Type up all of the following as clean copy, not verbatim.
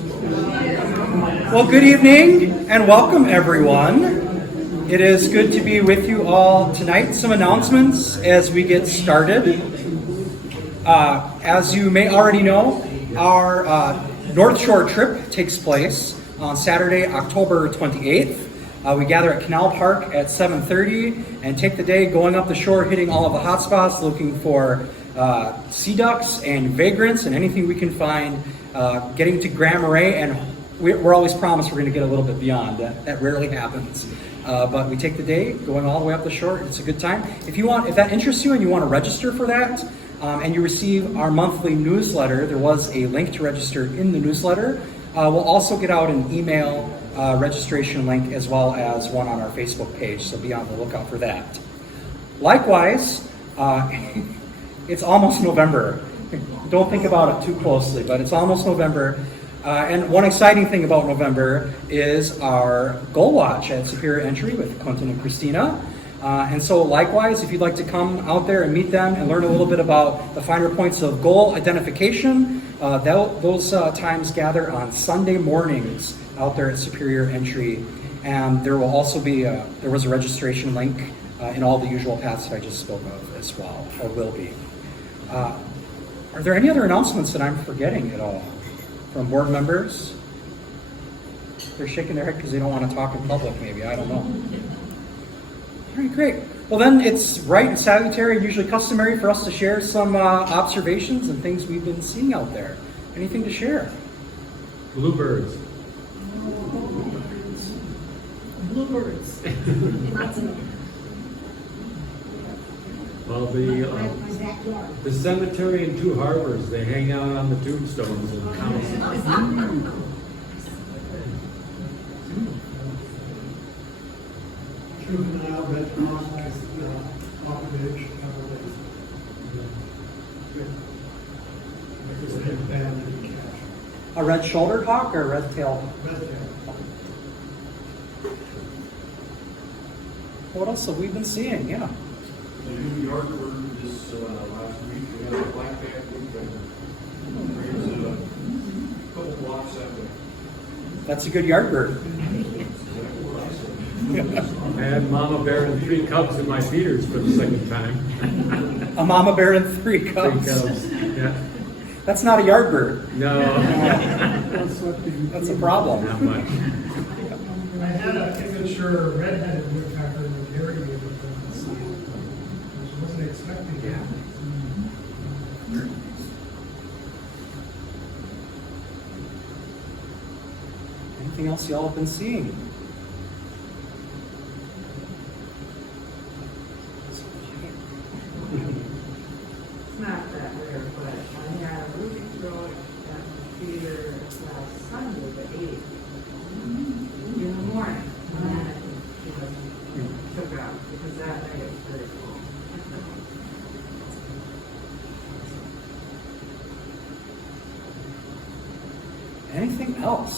Well, good evening and welcome, everyone. It is good to be with you all tonight. Some announcements as we get started. As you may already know, our North Shore trip takes place on Saturday, October 28th. We gather at Canal Park at 7:30 and take the day going up the shore, hitting all of the hot spots, looking for sea ducks and vagrants and anything we can find, getting to Grand Marais, and we're always promised we're going to get a little bit beyond. That rarely happens. But we take the day going all the way up the shore. It's a good time. If that interests you and you want to register for that, and you receive our monthly newsletter, there was a link to register in the newsletter. We'll also get out an email registration link as well as one on our Facebook page, so be on the lookout for that. Likewise, it's almost November. Don't think about it too closely, but it's almost November. And one exciting thing about November is our Goal Watch at Superior Entry with Quentin and Christina. And so likewise, if you'd like to come out there and meet them and learn a little bit about the finer points of goal identification, those times gather on Sunday mornings out there at Superior Entry. And there will also be, there was a registration link in all the usual paths that I just spoke of as well, or will be. Are there any other announcements that I'm forgetting at all from board members? They're shaking their head because they don't want to talk in public, maybe. I don't know. All right, great. Well, then it's right and salutary and usually customary for us to share some observations and things we've been seeing out there. Anything to share? Bluebirds. Bluebirds. Well, the cemetery in Two Harbors, they hang out on the tombstones and count. Juvenile red cross, Rockbridge, A red-shouldered hawk or a red-tailed hawk? red tail. What else have we been seeing? Yeah. The New York bird this last week, we had a black-back woodpecker. There's a couple blocks that way. That's a good yard bird. I had mama bear and 3 cubs in my feeders for the second time. A mama bear and 3 cubs. 3 cubs, yeah. That's not a yard bird. No, That's a problem. not much. I had a immature red-headed woodpecker in the area with them. I wasn't expecting that. Anything else y'all have been seeing? It's not that rare, but I had a ruby throat at the theater last Sunday, the 8th, in the morning. And she took out because that night it's very cool. Anything else?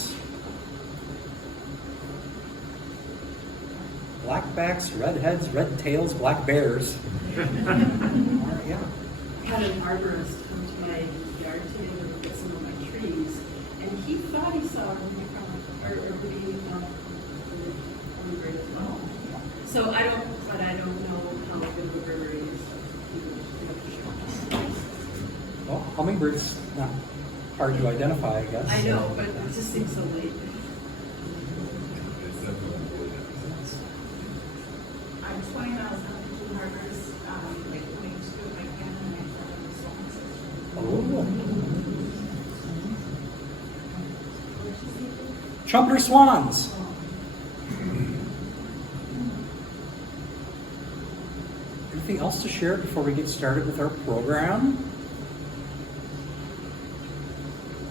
Blackbacks, redheads, red tails, black bears. Yeah. Had an arborist come to my yard today to look at some of my trees, and he thought he saw a ruby bird as well. So I don't know how good of a bird it is. Well, hummingbirds, not hard to identify, I guess. I know, but it just seems so late. I'm 20 miles out of Two Harbors, like going to my camp and I found the swans. Oh. Trumpeter swans. Anything else to share before we get started with our program?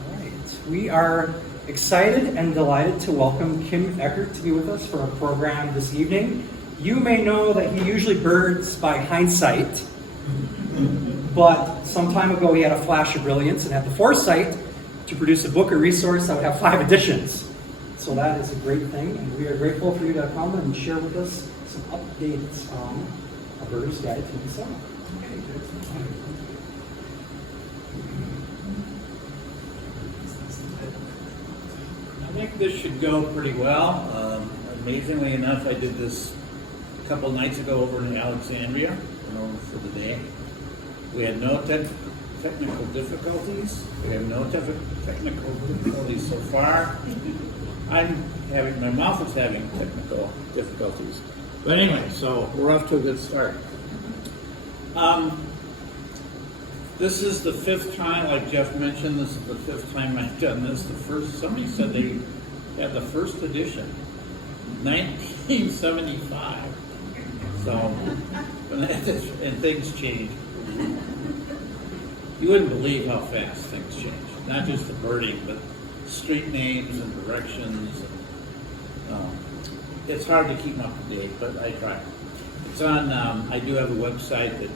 All right. We are excited and delighted to welcome Kim Eckert to be with us for our program this evening. You may know that he usually birds by hindsight, but some time ago he had a flash of brilliance and had the foresight to produce a book or resource that would have 5 editions. So that is a great thing, and we are grateful for you to come and share with us some updates on A Bird's Guide to the Summer. this should go pretty well. Amazingly enough, I did this a couple nights ago over in Alexandria, for the day. We had no technical difficulties. We have no technical difficulties so far. My mouth is having technical difficulties. But anyway, so we're off to a good start. This is the 5th time, like Jeff mentioned, this is the 5th time I've done this. Somebody said they had the first edition, 1975. So, and things change. You wouldn't believe how fast things change. Not just the birding, but street names and directions. It's hard to keep up to date, but I try. It's on, I do have a website that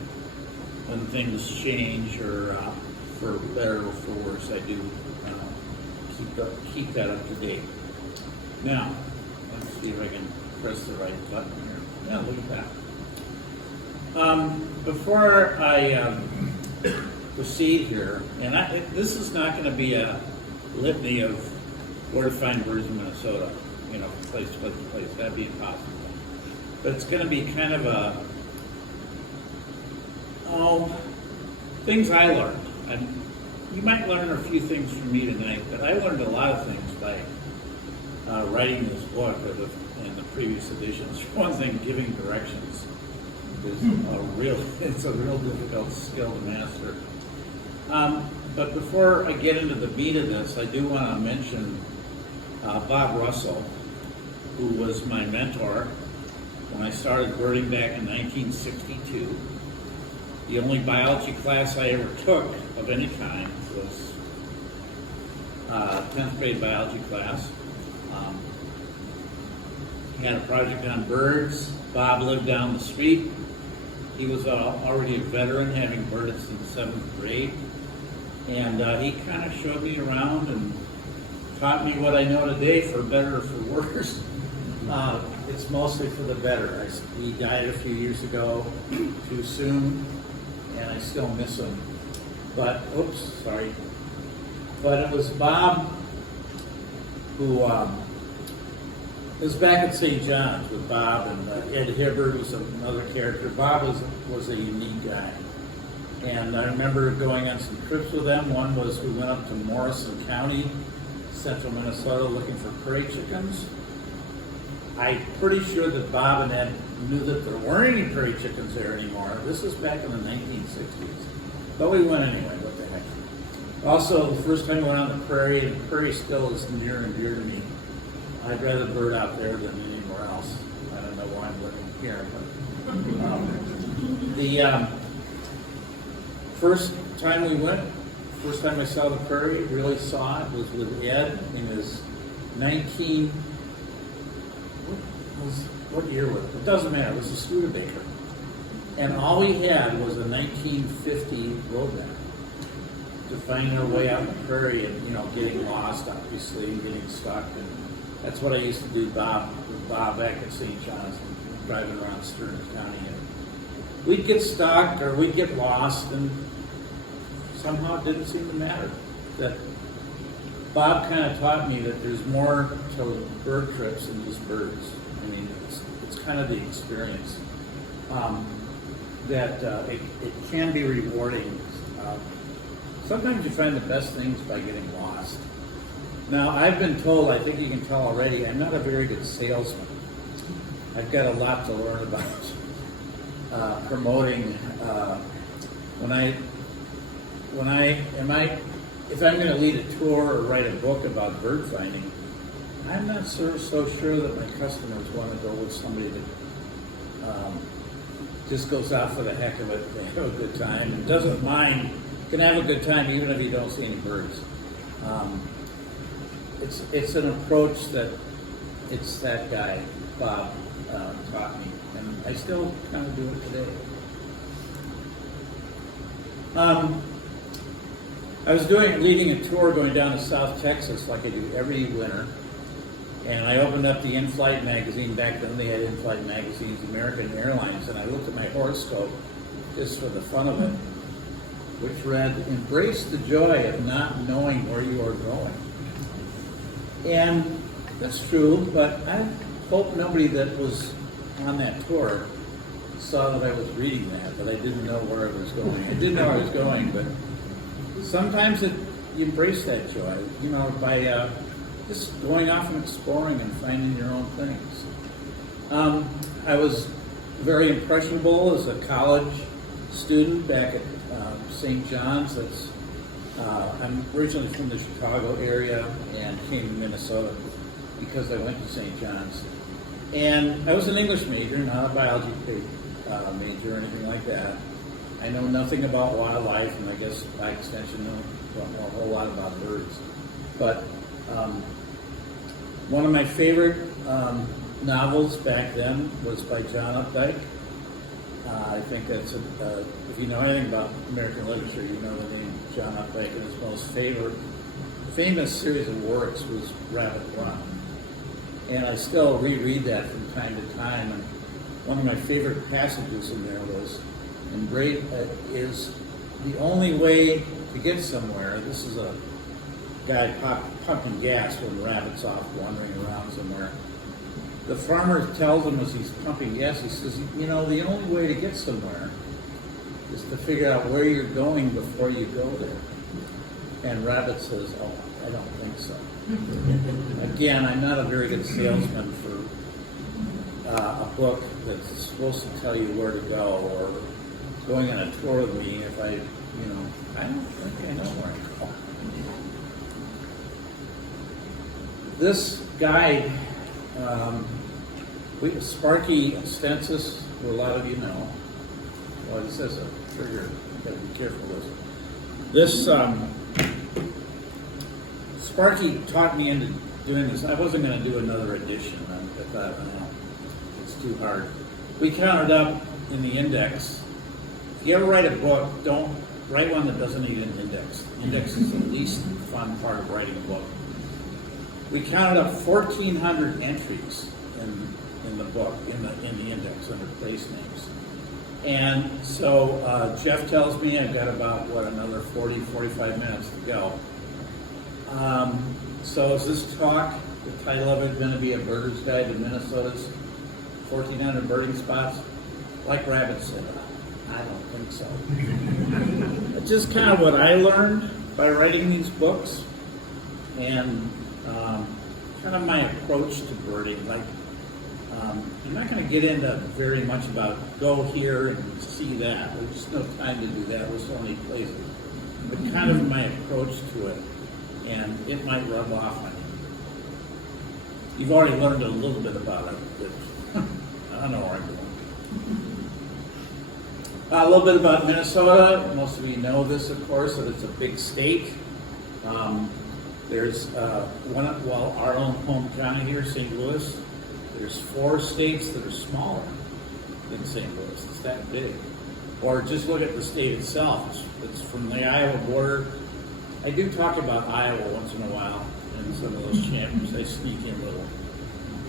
when things change or for better or for worse, I do keep that up to date. Now, let's see if I can press the right button here. Yeah, look at that. Before I proceed here, and this is not going to be a litany of where to find birds in Minnesota, place to place. That'd be impossible. But it's going to be kind of things I learned. And you might learn a few things from me tonight, but I learned a lot of things by writing this book and the previous editions. For one thing, giving directions is it's a real difficult skill to master. But before I get into the meat of this, I do want to mention Bob Russell, who was my mentor when I started birding back in 1962. The only biology class I ever took of any kind was 10th grade biology class. He had a project on birds. Bob lived down the street. He was already a veteran, having birded since 7th grade. And he kind of showed me around and taught me what I know today, for better or for worse. It's mostly for the better. He died a few years ago, too soon, and I still miss him. But, But it was Bob who was back at St. John's with Bob, and Ed Hibbard was another character. Bob was a unique guy. And I remember going on some trips with them. One was we went up to Morrison County, central Minnesota, looking for prairie chickens. I'm pretty sure that Bob and Ed knew that there weren't any prairie chickens there anymore. This was back in the 1960s. But we went anyway, what the heck. Also, the first time I went on the prairie, and the prairie still is near and dear to me. I'd rather bird out there than anywhere else. I don't know why I'm living here, but the first time we went, first time I saw the prairie, really saw it, was with Ed. It was what year was it? It doesn't matter. It was a Studebaker. And all we had was a 1950 road map to find our way out in the prairie and, getting lost, obviously, and getting stuck. And that's what I used to do with Bob back at St. John's, driving around Stearns County. And we'd get stuck or we'd get lost, and somehow it didn't seem to matter. That Bob kind of taught me that there's more to bird trips than just birds. I mean, it's kind of the experience. That it can be rewarding. Sometimes you find the best things by getting lost. Now, I've been told, I think you can tell already, I'm not a very good salesman. I've got a lot to learn about promoting. If I'm going to lead a tour or write a book about bird finding, I'm not so sure that my customers want to go with somebody that just goes out for the heck of it. They have a good time and doesn't mind, can have a good time even if you don't see any birds. It's an approach that that guy, Bob, taught me, and I still kind of do it today. I was leading a tour going down to South Texas like I do every winter, and I opened up the in-flight magazine. Back then they had in-flight magazines, American Airlines, and I looked at my horoscope just for the fun of it, which read, "Embrace the joy of not knowing where you are going." And That's true, but I hope nobody that was on that tour saw that I was reading that, but I didn't know where I was going. I did know I was going, but sometimes you embrace that joy, you know, by just going off and exploring and finding your own things. I was very impressionable as a college student back at St. John's. I'm originally from the Chicago area and came to Minnesota because I went to St. John's. And I was an English major, not a biology major or anything like that. I know nothing about wildlife, and I guess by extension don't know a whole lot about birds. But one of my favorite novels back then was by John Updike. I think that's, if you know anything about American literature, you know the name John Updike, and his most famous series of works was Rabbit Run. And I still reread that from time to time, and one of my favorite passages in there was, is the only way to get somewhere. This is a guy pumping gas when the rabbit's off wandering around somewhere. The farmer tells him as he's pumping gas, he says, you know, the only way to get somewhere is to figure out where you're going before you go there. And Rabbit says, oh, I don't think so. Again, I'm not a very good salesman for a book that's supposed to tell you where to go, or going on a tour with me if I don't think I know where I go. This guide, Sparky Stensis, who a lot of you know. Well, this has a trigger. You've got to be careful with this. Sparky taught me into doing this. I wasn't going to do another edition. I thought, it's too hard. We counted up in the index. If you ever write a book, don't write one that doesn't need an index. The index is the least fun part of writing a book. We counted up 1,400 entries in the book, in the index under place names. And so Jeff tells me I've got about, another 40, 45 minutes to go. So is this talk, the title of it, going to be A Birder's Guide to Minnesota's 1,400 birding spots? Like Rabbit said, I don't think so. It's just kind of what I learned by writing these books, and kind of my approach to birding. Like, I'm not going to get into very much about go here and see that. There's just no time to do that. We're so many places. But kind of my approach to it, and it might rub off on you. You've already learned a little bit about it, but I don't know where I'm going. A little bit about Minnesota. Most of you know this, of course, that it's a big state. There's our own home county here, St. Louis. There's 4 states that are smaller than St. Louis. It's that big. Or just look at the state itself. It's from the Iowa border. I do talk about Iowa once in a while in some of those chapters. I sneak in little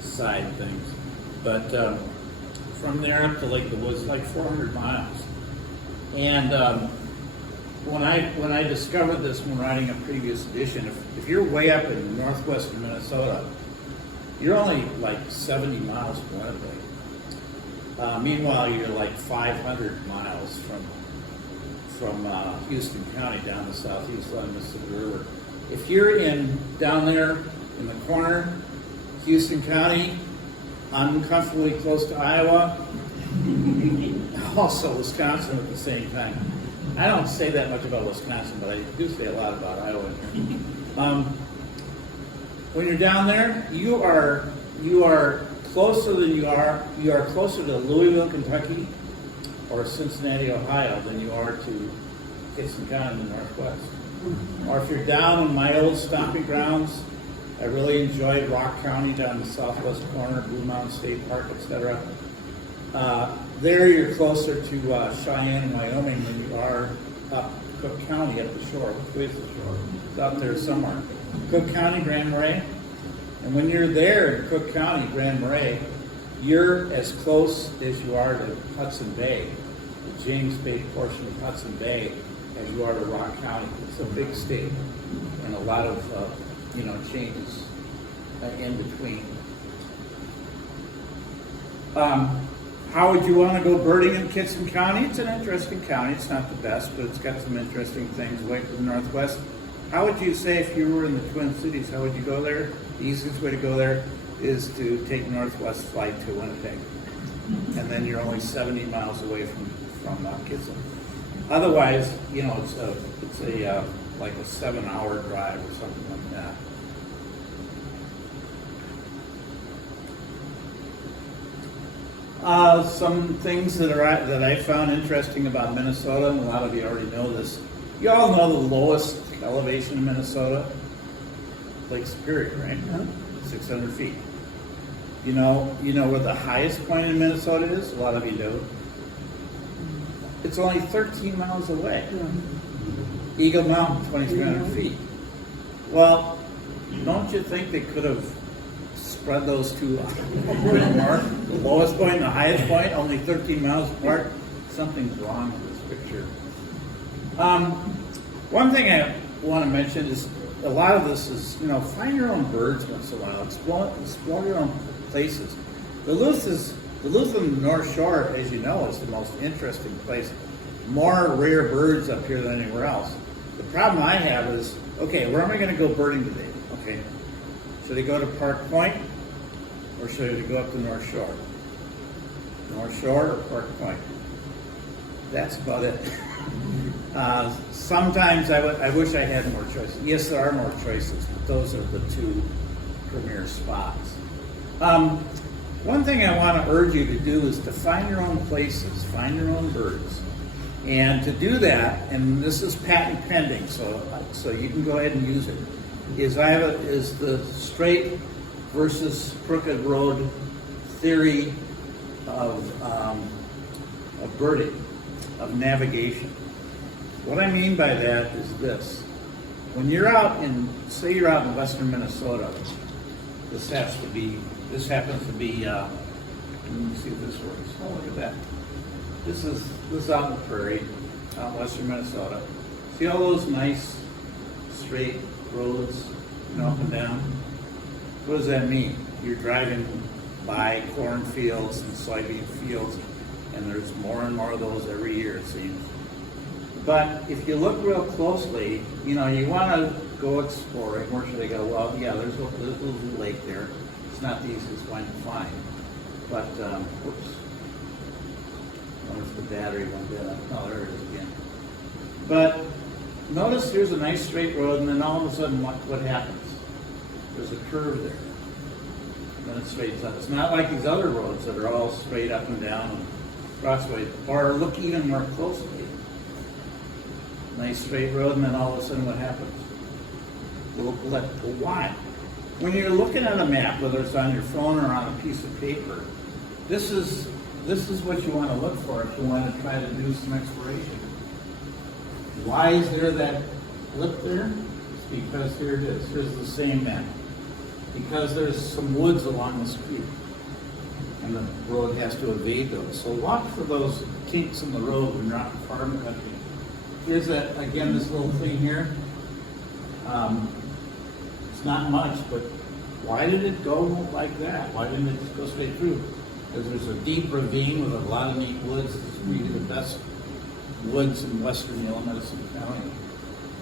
side things. But from there up to Lake of the Woods, like 400 miles. And when I discovered this when writing a previous edition, if you're way up in northwestern Minnesota, you're only like 70 miles from Winnipeg. Meanwhile, you're like 500 miles from Houston County down the southeast line of the Mississippi River. If you're down there in the corner, Houston County, uncomfortably close to Iowa, also Wisconsin at the same time. I don't say that much about Wisconsin, but I do say a lot about Iowa here. When you're down there, you are closer than you are closer to Louisville, Kentucky, or Cincinnati, Ohio, than you are to Kitson County in the Northwest. Or if you're down in my old stomping grounds, I really enjoyed Rock County down in the southwest corner, Blue Mountain State Park, etc. There you're closer to Cheyenne, Wyoming, than you are up Cook County up the shore. Which way is the shore? It's out there somewhere. Cook County, Grand Marais. And when you're there in Cook County, Grand Marais, you're as close as you are to Hudson Bay, the James Bay portion of Hudson Bay, as you are to Rock County. It's a big state, and a lot of changes in between. How would you want to go birding in Kitson County? It's an interesting county. It's not the best, but it's got some interesting things away to the northwest. How would you say if you were in the Twin Cities, how would you go there? The easiest way to go there is to take Northwest flight to Winnipeg. And then you're only 70 miles away from Kitson. Otherwise, you know, it's a like a 7-hour drive or something like that. Some things that I found interesting about Minnesota, and a lot of you already know this. You all know the lowest elevation in Minnesota, Lake Superior, right? 600 feet. You know where the highest point in Minnesota is? A lot of you do. It's only 13 miles away. Eagle Mountain, 2,300 feet. Well, don't you think they could have spread those two a bit more? The lowest point and the highest point, only 13 miles apart. Something's wrong with this picture. One thing I want to mention is a lot of this is, find your own birds once in a while. Explore your own places. Duluth and the North Shore, as you know, is the most interesting place. More rare birds up here than anywhere else. The problem I have is, okay, where am I going to go birding today? Okay, should I go to Park Point or should I go up to North Shore? North Shore or Park Point? That's about it. Sometimes I wish I had more choices. Yes, there are more choices, but those are the two premier spots. One thing I want to urge you to do is to find your own places, find your own birds. And to do that, and this is patent pending, so you can go ahead and use it, is the straight versus crooked road theory of birding, of navigation. What I mean by that is this. When you're out say you're out in western Minnesota, this happens to be, let me see if this works. Oh, look at that. This is out in the prairie, out in western Minnesota. See all those nice straight roads, up and down? What does that mean? You're driving by cornfields and soybean fields, and there's more and more of those every year, it seems. But if you look real closely, you want to go exploring. Where should I go? Well, yeah, there's a little lake there. It's not the easiest one to find. But, whoops. Notice the battery went down. Oh, there it is again. But notice here's a nice straight road, and then all of a sudden, what happens? There's a curve there. Then it straightens up. It's not like these other roads that are all straight up and down and crossways. Or look even more closely. Nice straight road, and then all of a sudden, what happens? Why? When you're looking at a map, whether it's on your phone or on a piece of paper, this is what you want to look for if you want to try to do some exploration. Why is there that lip there? It's because here it is. Here's the same map. Because there's some woods along this creek, and the road has to evade those. So watch for those kinks in the road when you're out in farm country. Here's that, again, this little thing here. It's not much, but why did it go like that? Why didn't it just go straight through? Because there's a deep ravine with a lot of neat woods. It's really the best woods in western Yellow Medicine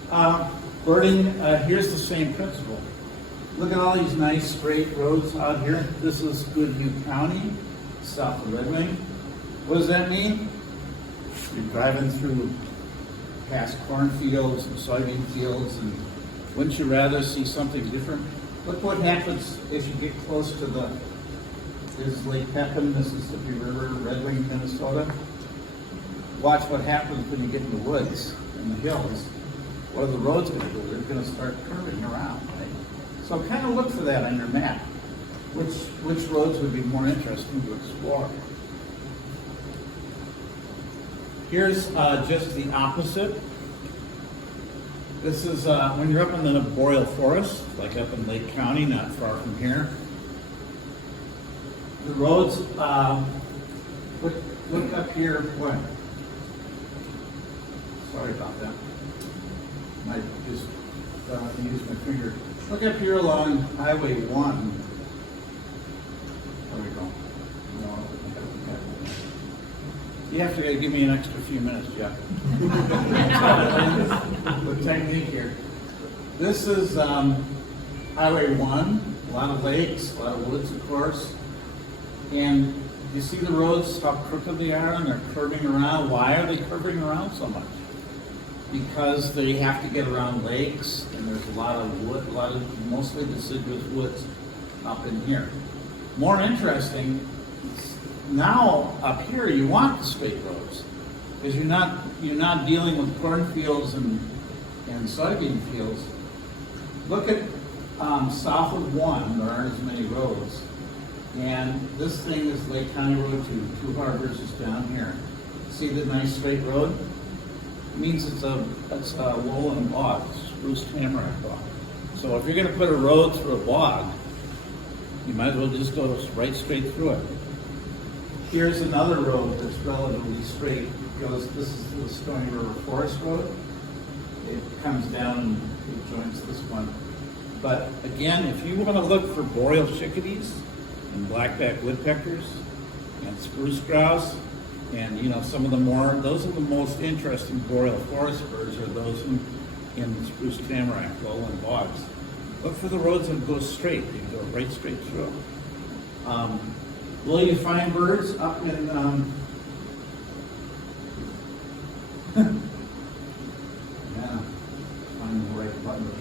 County. Birding, here's the same principle. Look at all these nice straight roads out here. This is Goodhue County, south of Red Wing. What does that mean? You're driving through past cornfields and soybean fields, and wouldn't you rather see something different? Look what happens as you get close to this is Lake Pepin, Mississippi River, Red Wing, Minnesota. Watch what happens when you get in the woods and the hills. What are the roads going to do? They're going to start curving around, right? So kind of look for that on your map. Which roads would be more interesting to explore? Here's just the opposite. This is when you're up in the boreal forest, like up in Lake County, not far from here. The roads, look up here, what? Sorry about that. Might just and use my finger. Look up here along Highway 1. There we go. No, you have to give me an extra few minutes, Jeff. With technique here. This is Highway 1, a lot of lakes, a lot of woods, of course. And you see the roads, how crooked they are, and they're curving around. Why are they curving around so much? Because they have to get around lakes, and there's a lot of wood, mostly deciduous woods up in here. More interesting, now up here you want the straight roads, because you're not dealing with cornfields and soybean fields. Look at south of 1, there aren't as many roads. And this thing is Lake County Road 2. Two Harbors is down here. See the nice straight road? It means it's a lowland bog, spruce tamarack bog. So if you're going to put a road through a bog, you might as well just go right straight through it. Here's another road that's relatively straight. This is the Stony River Forest Road. It comes down and it joins this one. But again, if you want to look for boreal chickadees and blackback woodpeckers and spruce grouse, and some of the those are the most interesting boreal forest birds are those in spruce tamarack, lowland bogs. Look for the roads that go straight. You can go right straight through. Will you find birds up in yeah, find the right button.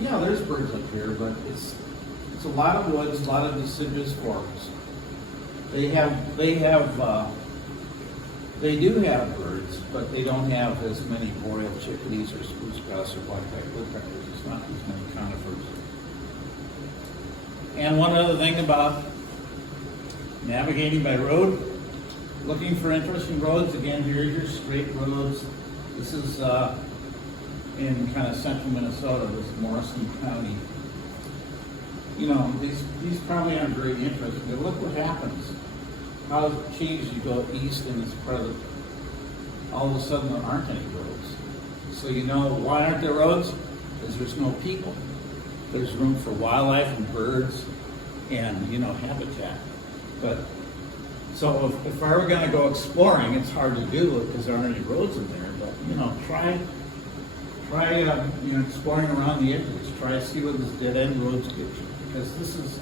Yeah, there's birds up here, but it's a lot of woods, a lot of deciduous forests. They do have birds, but they don't have as many boreal chickadees or spruce grouse or blackback woodpeckers. It's not as many conifers. And one other thing about navigating by road, looking for interesting roads. Again, here's your straight roads. This is in kind of central Minnesota. This is Morrison County. These probably aren't very interesting, but look what happens. How it changes. You go east and it's part of all of a sudden there aren't any roads. So why aren't there roads? Because there's no people. There's room for wildlife and birds and, habitat. But, so if I were going to go exploring, it's hard to do because there aren't any roads in there. But, try exploring around the edges. Try to see what these dead-end roads get you. Because this is,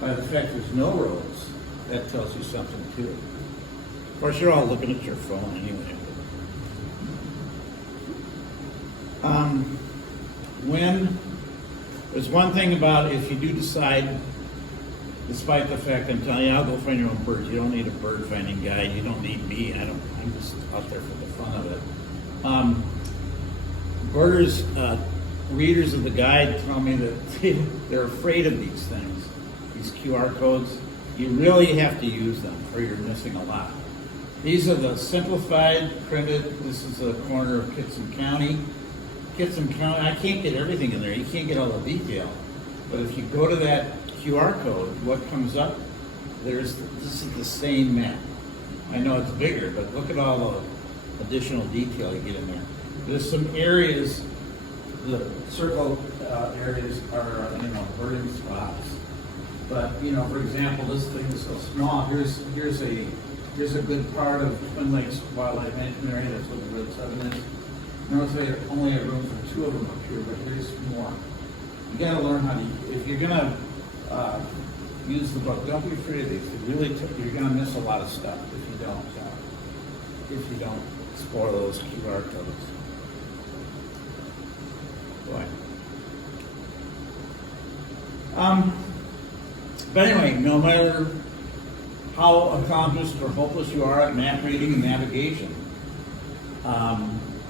by the fact there's no roads, that tells you something too. Of course, you're all looking at your phone anyway. There's one thing about if you do decide, despite the fact I'm telling you, I'll go find your own birds. You don't need a bird finding guide. You don't need me. I'm just out there for the fun of it. Birders, readers of the guide tell me that they're afraid of these things, these QR codes. You really have to use them or you're missing a lot. These are the simplified printed. This is a corner of Kitson County. Kitson County, I can't get everything in there. You can't get all the detail. But if you go to that QR code, what comes up, this is the same map. I know it's bigger, but look at all the additional detail you get in there. There's some areas, the circle areas are, birding spots. But, for example, this thing is so small. Here's a good part of Twin Lakes Wildlife Management Area. That's what the Route 7 is. Notice they only have room for 2 of them up here, but there's more. You got to learn how to, if you're going to use the book, don't be afraid of these. You're going to miss a lot of stuff if you don't explore those QR codes. Boy. But anyway, no matter how accomplished or hopeless you are at map reading and navigation,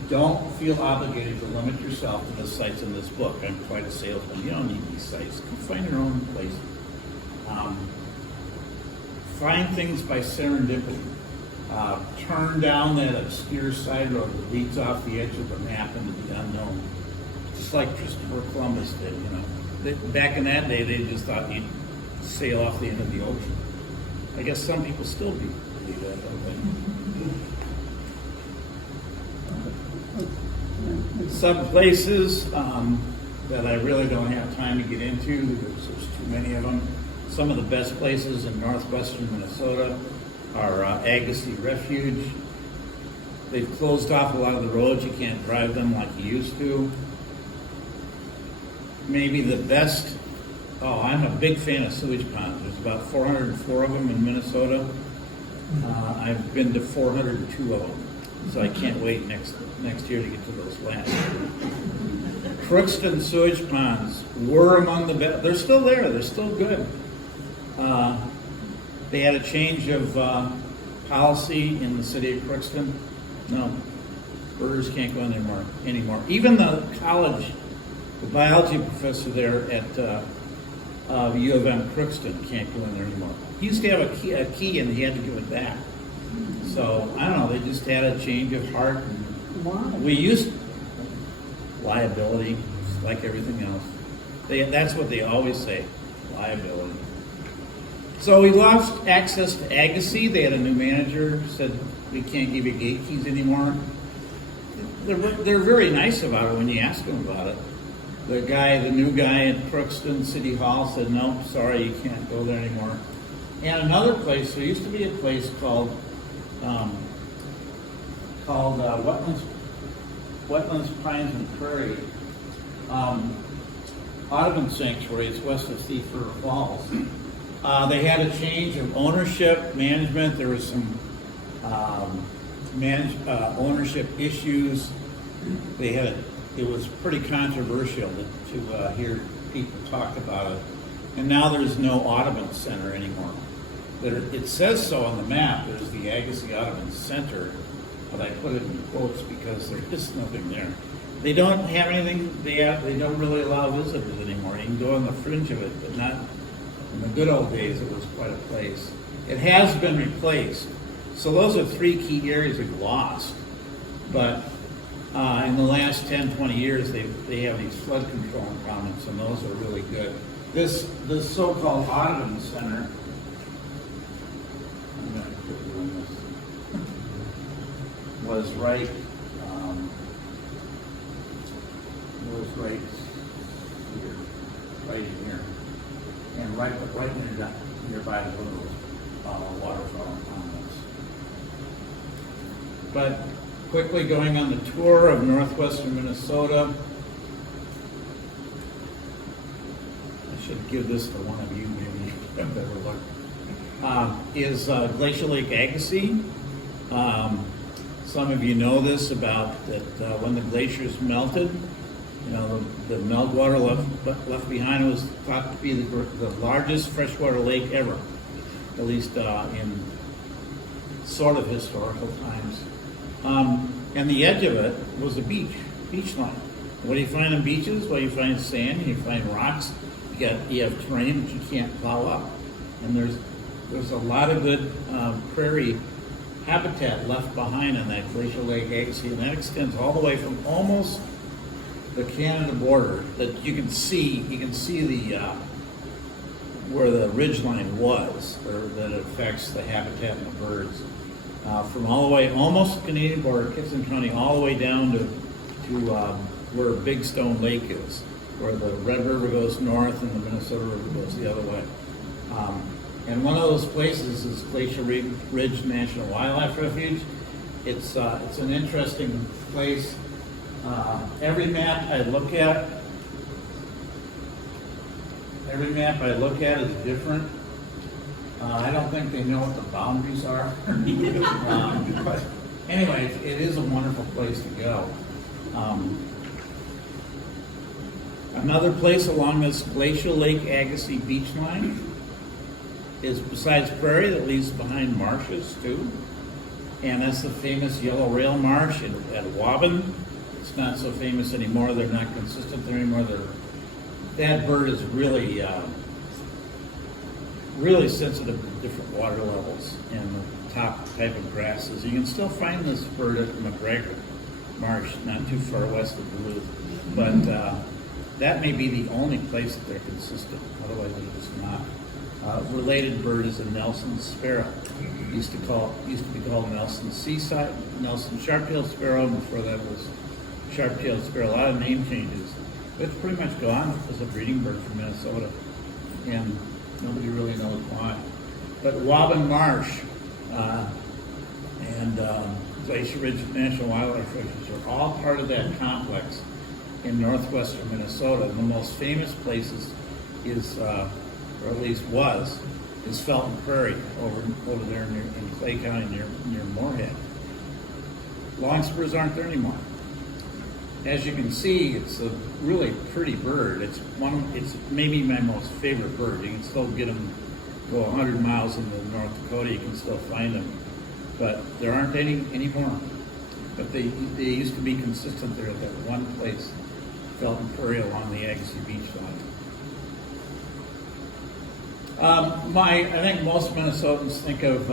don't feel obligated to limit yourself to the sites in this book. I'm quite a salesman. You don't need these sites. You can find your own place. Find things by serendipity. Turn down that obscure side road that leads off the edge of the map into the unknown. Just like Christopher Columbus did, Back in that day, they just thought you'd sail off the end of the ocean. I guess some people still believe that, don't they? Some places that I really don't have time to get into because there's too many of them. Some of the best places in northwestern Minnesota are Agassiz Refuge. They've closed off a lot of the roads. You can't drive them like you used to. Maybe the best, I'm a big fan of sewage ponds. There's about 404 of them in Minnesota. I've been to 402 of them, so I can't wait next year to get to those last. Crookston sewage ponds were among the best. They're still there. They're still good. They had a change of policy in the city of Crookston. No, birders can't go in there anymore. Even the college, the biology professor there at U of M Crookston can't go in there anymore. He used to have a key and he had to give it back. So I don't know. They just had a change of heart. And we used liability, like everything else. That's what they always say, liability. So we lost access to Agassiz. They had a new manager, said we can't give you gate keys anymore. They're very nice about it when you ask them about it. The new guy at Crookston City Hall said, no, sorry, you can't go there anymore. And another place, there used to be a place called Wetlands, Pines and Prairie, Audubon Sanctuary. It's west of Thief River Falls. They had a change of ownership, management. There was some ownership issues. It was pretty controversial to hear people talk about it. And now there's no Audubon Center anymore. It says so on the map. There's the Agassiz Audubon Center, but I put it in quotes because there is nothing there. They don't have anything. They don't really allow visitors anymore. You can go on the fringe of it, but not in the good old days. It was quite a place. It has been replaced. So those are three key areas we've lost. But in the last 10, 20 years, they have these flood control improvements, and those are really good. This so-called Audubon Center, I'm going to quit doing this, was right here, right in here, and right nearby the little waterfall improvements. But quickly going on the tour of northwestern Minnesota. I should give this to one of you, maybe have better luck. Is Glacial Lake Agassiz. Some of you know this about that when the glaciers melted, the meltwater left behind was thought to be the largest freshwater lake ever, at least in sort of historical times. And the edge of it was a beach line. What do you find on beaches? Well, you find sand, you find rocks, you have terrain that you can't plow up. And there's a lot of good prairie habitat left behind on that Glacial Lake Agassiz, and that extends all the way from almost the Canada border. That you can see the where the ridge line was, or that affects the habitat and the birds. From all the way, almost the Canadian border, Kittson County, all the way down to where Big Stone Lake is, where the Red River goes north and the Minnesota River goes the other way. And one of those places is Glacier Ridge National Wildlife Refuge. It's an interesting place. Every map I look at is different. I don't think they know what the boundaries are. But anyway, it is a wonderful place to go. Another place along this Glacial Lake Agassiz beach line is, besides prairie, that leaves behind marshes too. And that's the famous Yellow Rail Marsh at Waban. It's not so famous anymore. They're not consistent there anymore. That bird is really sensitive to different water levels and the top type of grasses. You can still find this bird at McGregor Marsh, not too far west of Duluth. But that may be the only place that they're consistent. Otherwise, they're just not. Related bird is a Nelson sparrow. Used to be called Nelson Seaside, Nelson Sharp-tailed sparrow. Before that was sharp-tailed sparrow, a lot of name changes. It's pretty much gone as a breeding bird from Minnesota, and nobody really knows why. But Waban Marsh and Glacier Ridge National Wildlife Refuge are all part of that complex in northwestern Minnesota. And the most famous places is, or at least was, is Felton Prairie over there in Clay County near Moorhead. Longspurs aren't there anymore. As you can see, it's a really pretty bird. It's maybe my most favorite bird. You can still get them, go 100 miles into North Dakota, you can still find them. But there aren't any anymore. But they used to be consistent there at that one place, Felton Prairie along the Agassiz Beach line. I think most Minnesotans think of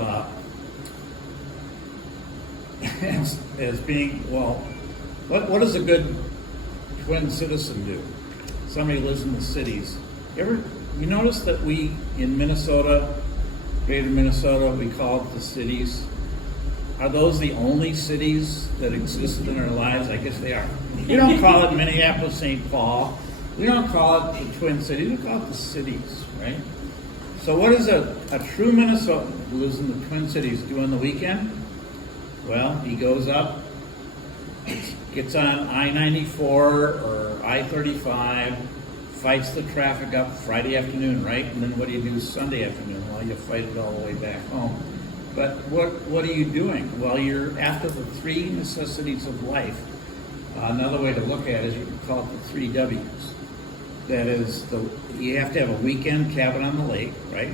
as being, well, what does a good twin citizen do? Somebody who lives in the cities. You notice that we, in Minnesota, greater Minnesota, we call it the cities. Are those the only cities that exist in our lives? I guess they are. We don't call it Minneapolis, St. Paul. We don't call it the Twin Cities. We call it the cities, right? So what does a true Minnesotan who lives in the Twin Cities do on the weekend? Well, he goes up, gets on I-94 or I-35, fights the traffic up Friday afternoon, right? And then what do you do Sunday afternoon? Well, you fight it all the way back home. But what are you doing? Well, you're after the three necessities of life. Another way to look at it is you can call it the 3 W's. That is, you have to have a weekend cabin on the lake, right?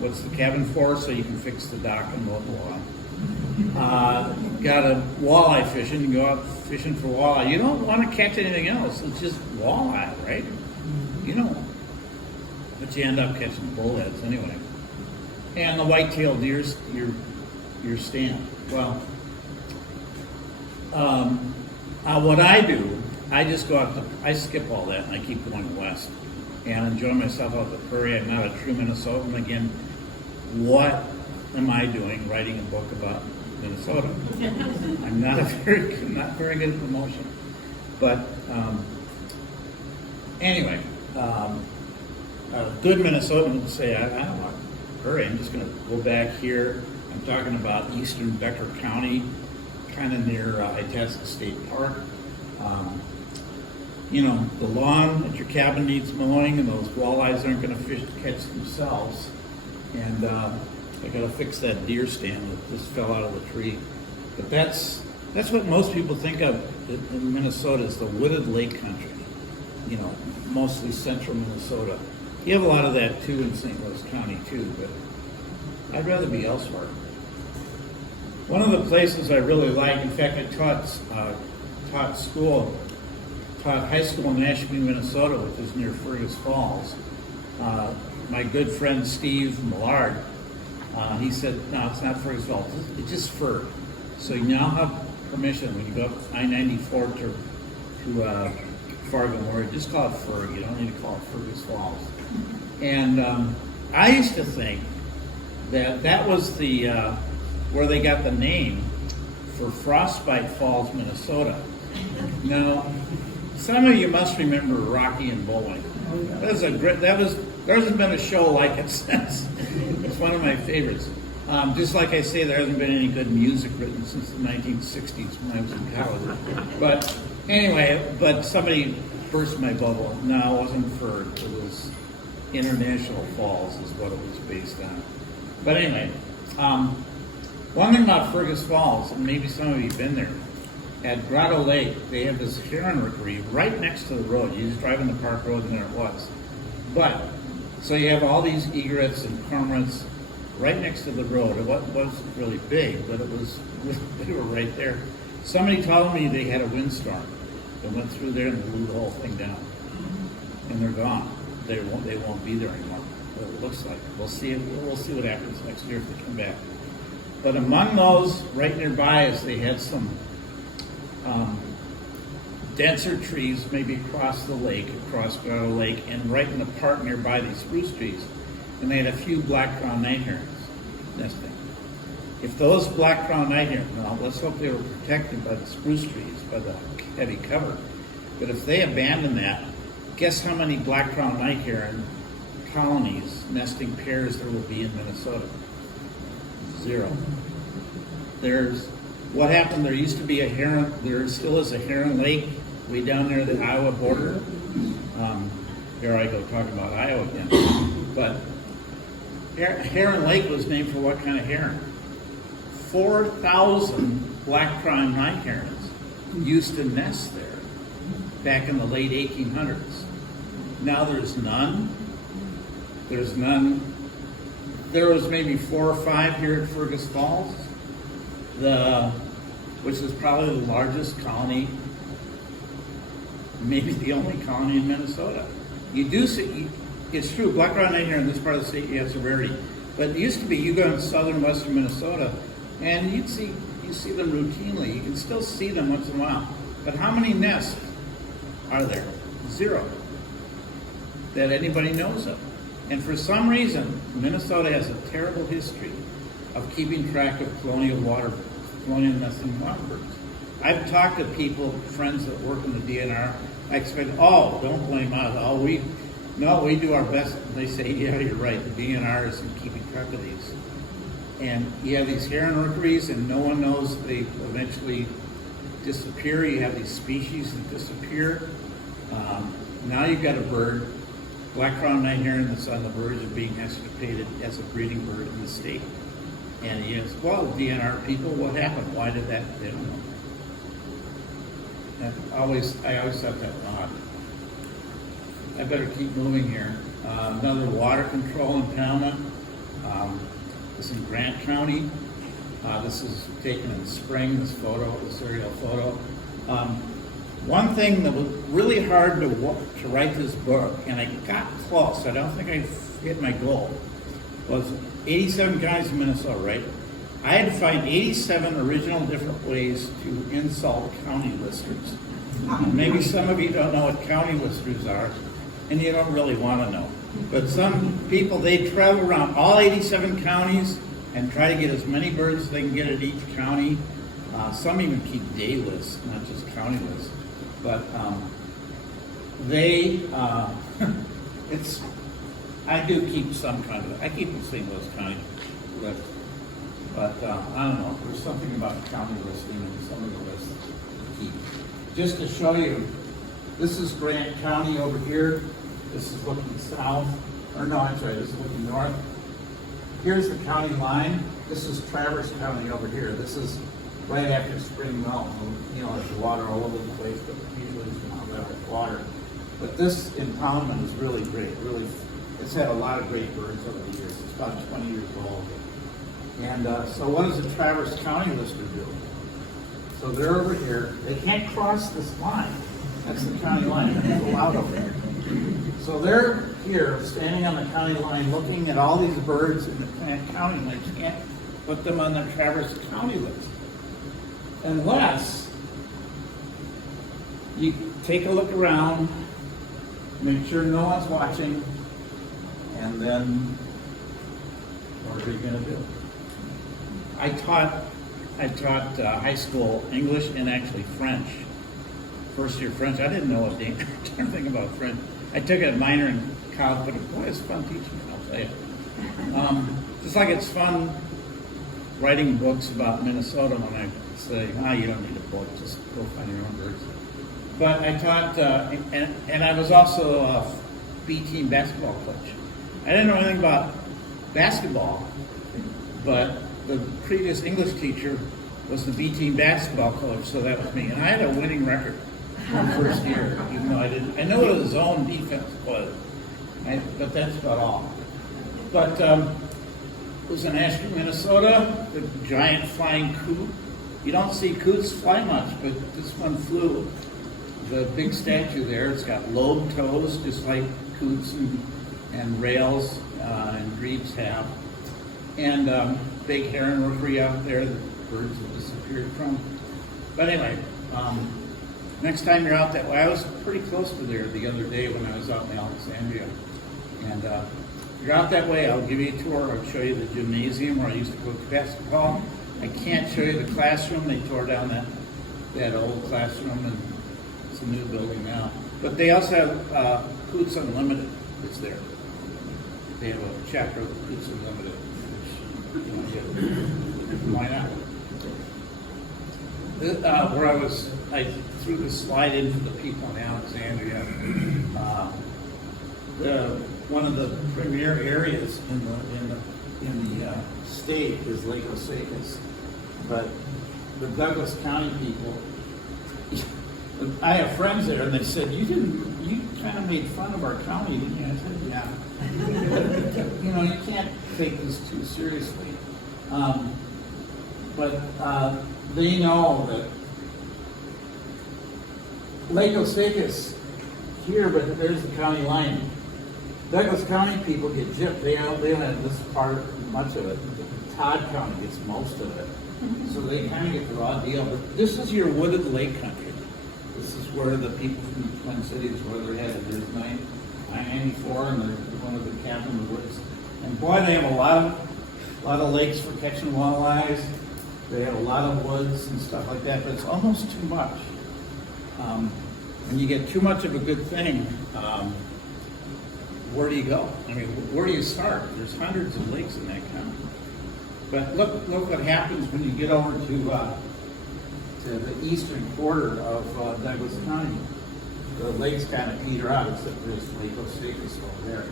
What's the cabin for? So you can fix the dock and mow the lawn. Got a walleye fishing, you go out fishing for walleye. You don't want to catch anything else. It's just walleye, right? You know, but you end up catching bullheads anyway. And the white-tailed deer's your stand. Well, what I do, I just go out I skip all that and I keep going west and enjoy myself out the prairie. I'm not a true Minnesotan. Again, what am I doing writing a book about Minnesota? I'm not very good at promotion. But anyway, a good Minnesotan would say, I don't want prairie. I'm just going to go back here. I'm talking about eastern Becker County, kind of near Itasca State Park. You know, the lawn at your cabin needs mowing, and those walleyes aren't going to catch themselves. And I got to fix that deer stand that just fell out of the tree. But that's what most people think of in Minnesota is the wooded lake country. You know, mostly central Minnesota. You have a lot of that too in St. Louis County too, but I'd rather be elsewhere. One of the places I really like, in fact, I taught high school in Nashville, Minnesota, which is near Fergus Falls. My good friend Steve Millard, he said, no, it's not Fergus Falls, it's just Ferg. So you now have permission when you go up I-94 to Fargo, where just call it Ferg. You don't need to call it Fergus Falls. And I used to think that was the where they got the name for Frostbite Falls, Minnesota. Now, some of you must remember Rocky and Bullwinkle. There hasn't been a show like it since. It's one of my favorites. Just like I say, there hasn't been any good music written since the 1960s when I was in college. But anyway, somebody burst my bubble. No, it wasn't Ferg. It was International Falls is what it was based on. But anyway, one thing about Fergus Falls, and maybe some of you have been there, at Grotto Lake, they have this heron rookery right next to the road. You just drive in the park road and there it was. But, so you have all these egrets and cormorants right next to the road. It wasn't really big, but they were right there. Somebody told me they had a windstorm. They went through there and blew the whole thing down. And they're gone. They won't be there anymore. What it looks like. We'll see what happens next year if they come back. But among those right nearby is they had some denser trees, maybe across the lake, across Grotto Lake, and right in the park nearby these spruce trees. And they had a few black-crowned night herons nesting. If those black-crowned night herons, now let's hope they were protected by the spruce trees, by the heavy cover. But if they abandon that, guess how many black-crowned night heron colonies, nesting pairs there will be in Minnesota? 0. There's, what happened, there used to be a heron, there still is a heron lake way down there at the Iowa border. Here I go talking about Iowa again. But Heron Lake was named for what kind of heron? 4,000 black-crowned night herons used to nest there back in the late 1800s. Now there's none. There's none. There was maybe 4 or 5 here at Fergus Falls, which is probably the largest colony, maybe the only colony in Minnesota. You do see, it's true, black-crowned night heron in this part of the state, yeah, it's a rarity. But it used to be, you go in southern western Minnesota, and you see them routinely. You can still see them once in a while. But how many nests are there? 0 that anybody knows of. And for some reason, Minnesota has a terrible history of keeping track of colonial nesting waterbirds. I've talked to people, friends that work in the DNR. I expect, oh, don't blame us. We do our best. They say, yeah, you're right. The DNR isn't keeping track of these. And you have these heron rookeries, and no one knows they eventually disappear. You have these species that disappear. Now you've got a bird, black-crowned night heron, that's on the verge of being extirpated as a breeding bird in the state. And you ask, well, DNR people, what happened? Why did that? They don't know. I always thought that odd. I better keep moving here. Another water control impoundment. This is in Grant County. This is taken in the spring, this aerial photo. One thing that was really hard to write this book, and I got close, I don't think I hit my goal, was 87 counties in Minnesota, right? I had to find 87 original different ways to insult county listers. Maybe some of you don't know what county listers are, and you don't really want to know. But some people, they travel around all 87 counties and try to get as many birds as they can get at each county. Some even keep day lists, not just county lists. But I do keep some kind of, I keep the St. Louis County list. But I don't know, there's something about county listing and some of the lists to keep. Just to show you, this is Grant County over here. This is looking south, or no, I'm sorry, this is looking north. Here's the county line. This is Traverse County over here. This is right after Spring Mountain. You know, there's water all over the place, but usually it's not that much water. But this impoundment is really great. Really, it's had a lot of great birds over the years. It's about 20 years old. And so what does the Traverse County lister do? So they're over here. They can't cross this line. That's the county line. They're allowed over here. So they're here, standing on the county line, looking at all these birds in the county, and they can't put them on the Traverse County list. Unless you take a look around, make sure no one's watching, and then what are you going to do? I taught high school English and actually French. First year French. I didn't know anything about French. I took a minor in college, but boy, it's fun teaching, I'll tell you. Just like it's fun writing books about Minnesota when I say, you don't need a book, just go find your own birds. But I taught, and I was also a B team basketball coach. I didn't know anything about basketball, but the previous English teacher was the B team basketball coach, so that was me. And I had a winning record my first year, even though I didn't. I know what a zone defense was, but that's about all. But it was in Ashby, Minnesota, the giant flying coot. You don't see coots fly much, but this one flew. The big statue there, it's got lobed toes, just like coots and rails and grebes have. And big heron rookery out there that birds have disappeared from. But anyway, next time you're out that way, I was pretty close to there the other day when I was out in Alexandria. And you're out that way, I'll give you a tour. I'll show you the gymnasium where I used to coach basketball. I can't show you the classroom. They tore down that old classroom, and it's a new building now. But they also have Coots Unlimited. It's there. They have a chapter of Coots Unlimited. Which, why not? Where I threw the slide in for the people in Alexandria. One of the premier areas in the state is Lake Osakis, but the Douglas County people. I have friends there, and they said, you kind of made fun of our county, didn't you? I said, yeah. You can't take this too seriously. But they know that Lake Osakis here, but there's the county line. Douglas County people get gypped. They don't have this part, much of it. Todd County gets most of it. So they kind of get the raw deal. But this is your wooded lake country. This is where the people from the Twin Cities, where they're headed. There's 994, and they're one of the cabin in the woods. And boy, they have a lot of lakes for catching walleyes. They have a lot of woods and stuff like that, but it's almost too much. When you get too much of a good thing, where do you go? I mean, where do you start? There's hundreds of lakes in that county. But look what happens when you get over to the eastern quarter of Douglas County. The lakes kind of peter out, except there's Lake Osakis over there.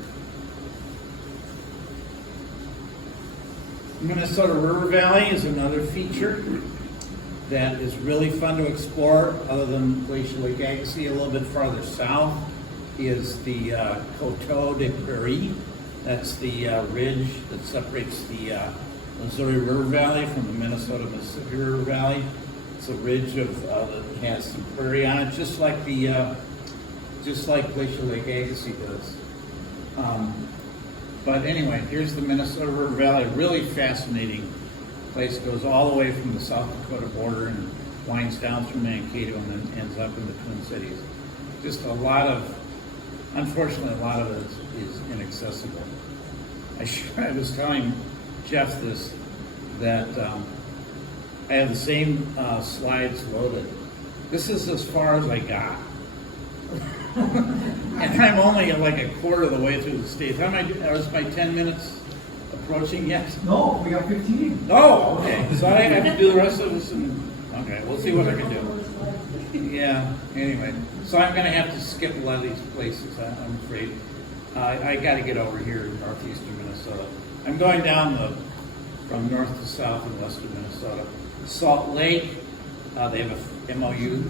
Minnesota River Valley is another feature that is really fun to explore, other than Glacier Lake Agassiz. A little bit farther south is the Coteau de Prairie. That's the ridge that separates the Missouri River Valley from the Minnesota-Mississippi River Valley. It's a ridge that has some prairie on it, just like Glacier Lake Agassiz does. But anyway, here's the Minnesota River Valley. Really fascinating place. Goes all the way from the South Dakota border and winds down through Mankato and then ends up in the Twin Cities. Just unfortunately, a lot of it is inaccessible. I was telling Jeff this, that I have the same slides loaded. This is as far as I got. And I'm only like a quarter of the way through the state. Is my 10 minutes approaching yet? No, we got 15. Oh, okay. So I have to do the rest of this, and okay, we'll see what I can do. Yeah, anyway. So I'm going to have to skip a lot of these places, I'm afraid. I got to get over here in northeastern Minnesota. I'm going down from north to south in western Minnesota. Salt Lake, they have a MOU,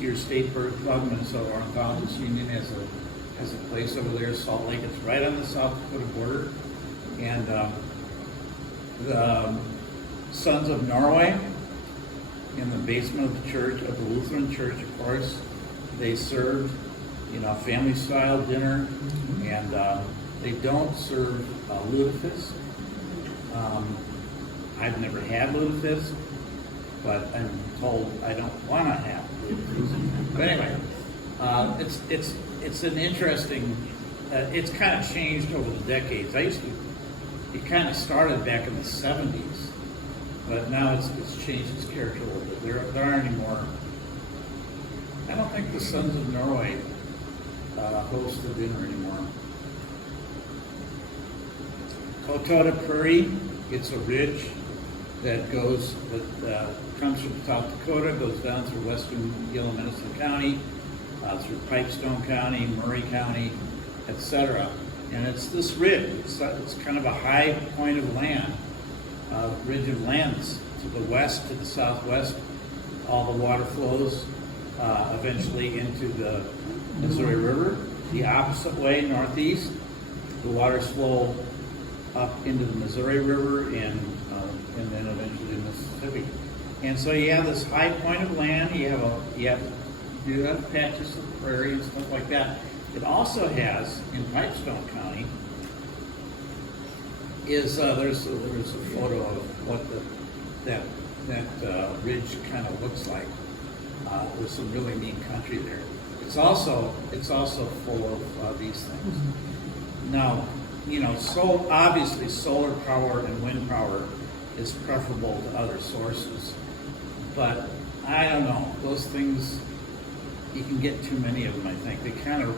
your state bird club, Minnesota Ornithologists Union has a place over there, Salt Lake. It's right on the South Dakota border. And the Sons of Norway, in the basement of the church, of the Lutheran church, of course, they served, family-style dinner, and they don't serve lutefisk. I've never had lutefisk, but I'm told I don't want to have lutefisk. But anyway, it's an interesting. It's kind of changed over the decades. It kind of started back in the 70s, but now it's changed its character a little bit. There aren't any more. I don't think the Sons of Norway host the dinner anymore. Coteau de Prairie, it's a ridge that comes from South Dakota, goes down through western Yellowmedicine County, through Pipestone County, Murray County, etc. And it's this ridge. It's kind of a high point of land, ridge of lands to the west, to the southwest. All the water flows eventually into the Missouri River. The opposite way, northeast, the waters flow up into the Missouri River and then eventually the Mississippi. And so you have this high point of land. You have patches of prairie and stuff like that. It also has in Pipestone County there's a photo of what that ridge kind of looks like. There's some really neat country there. It's also full of these things. Now, you know, so obviously solar power and wind power is preferable to other sources. But I don't know, those things, you can get too many of them, I think. They kind of,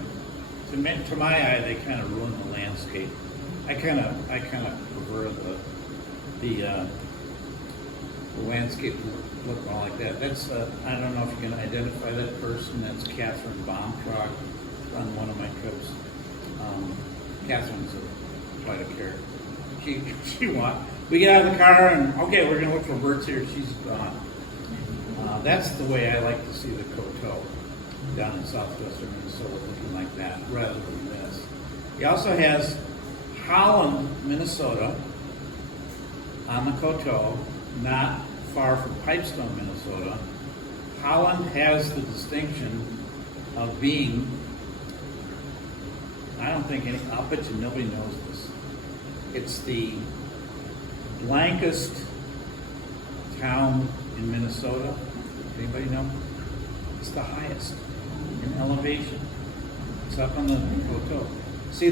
to my eye, they kind of ruin the landscape. I kind of prefer the landscape to look more like that. That's, I don't know if you can identify that person. That's Catherine Baumtrock on one of my trips. Catherine's quite a character. We get out of the car and, okay, we're gonna look for birds here. She's gone. That's the way I like to see the Coteau down in southwestern Minnesota, looking like that, rather than this. He also has Holland, Minnesota, on the Coteau, not far from Pipestone, Minnesota. Holland has the distinction of being, I don't think I'll bet you nobody knows this. It's the blankest town in Minnesota. Anybody know? It's the highest in elevation. It's up on the Coteau. See,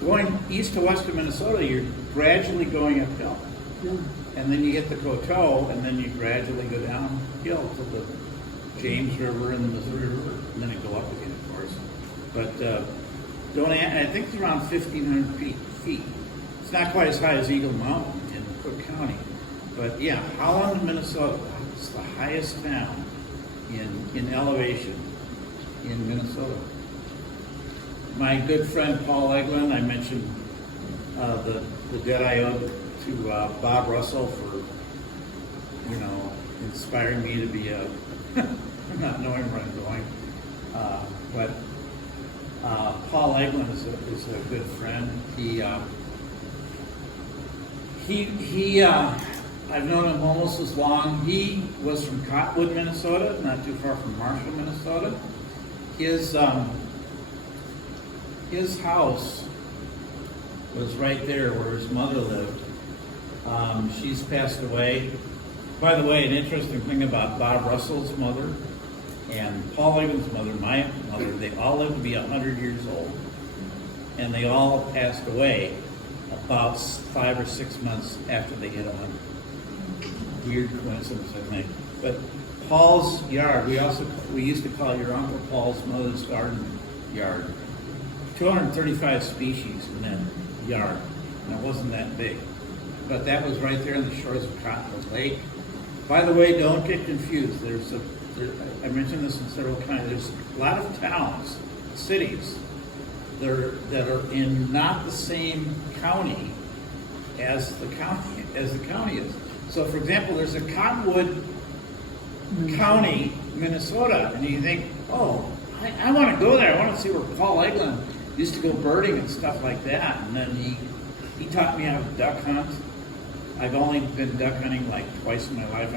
going east to western Minnesota, you're gradually going uphill. And then you get the Coteau, and then you gradually go downhill to the James River and the Missouri River, and then it go up again, of course. But I think it's around 1,500 feet. It's not quite as high as Eagle Mountain in Cook County. But yeah, Holland, Minnesota, it's the highest town in elevation in Minnesota. My good friend Paul Eglin, I mentioned the debt I owed to Bob Russell for, inspiring me to be not knowing where I'm going. But Paul Eglin is a good friend. I've known him almost as long. He was from Cottonwood, Minnesota, not too far from Marshall, Minnesota. His house was right there where his mother lived. She's passed away. By the way, an interesting thing about Bob Russell's mother and Paul Egan's mother, my mother, they all lived to be 100 years old. And they all passed away about 5 or 6 months after they hit 100. Weird coincidence, I think. But Paul's yard, we used to call your Uncle Paul's mother's garden yard. 235 species in that yard, and it wasn't that big. But that was right there on the shores of Cottonwood Lake. By the way, don't get confused. I mentioned this in several times. There's a lot of towns, cities, that are in not the same county as the county is. So, for example, there's a Cottonwood County, Minnesota, and you think, oh, I want to go there. I want to see where Paul Eglin used to go birding and stuff like that. And then he taught me how to duck hunt. I've only been duck hunting like twice in my life,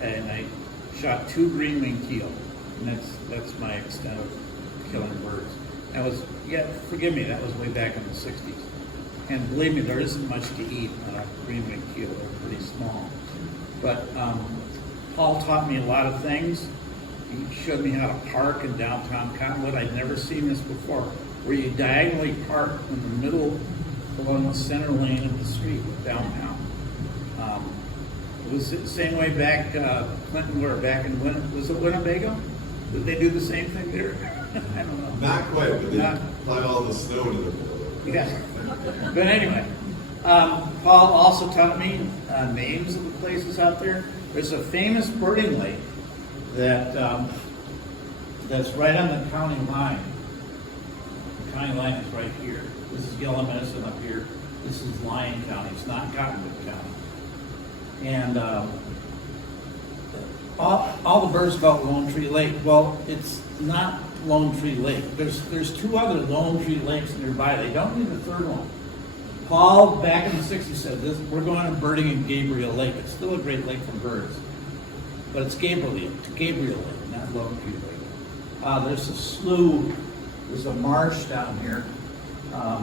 and I shot 2 green-winged teal, and that's my extent of killing birds. That was, forgive me, that was way back in the 60s. And believe me, there isn't much to eat on a green-winged teal. They're pretty small. But Paul taught me a lot of things. He showed me how to park in downtown Cottonwood. I'd never seen this before, where you diagonally park in the middle along the center lane of the street downtown. It was the same way back, Clinton, where back in was it Winnebago? Did they do the same thing there? I don't know. Not quite, but they applied all the snow to the Yeah. But anyway, Paul also taught me names of the places out there. There's a famous birding lake that's right on the county line. The county line is right here. This is Yellow Medicine up here. This is Lyon County. It's not Cottonwood County. And all the birds call it Lone Tree Lake. Well, it's not Lone Tree Lake. There's 2 other Lone Tree Lakes nearby. They don't need a third one. Paul, back in the 60s, said we're going to birding in Gabriel Lake. It's still a great lake for birds, but it's Gabriel Lake, not Lone Tree Lake. There's a slough. There's a marsh down here. I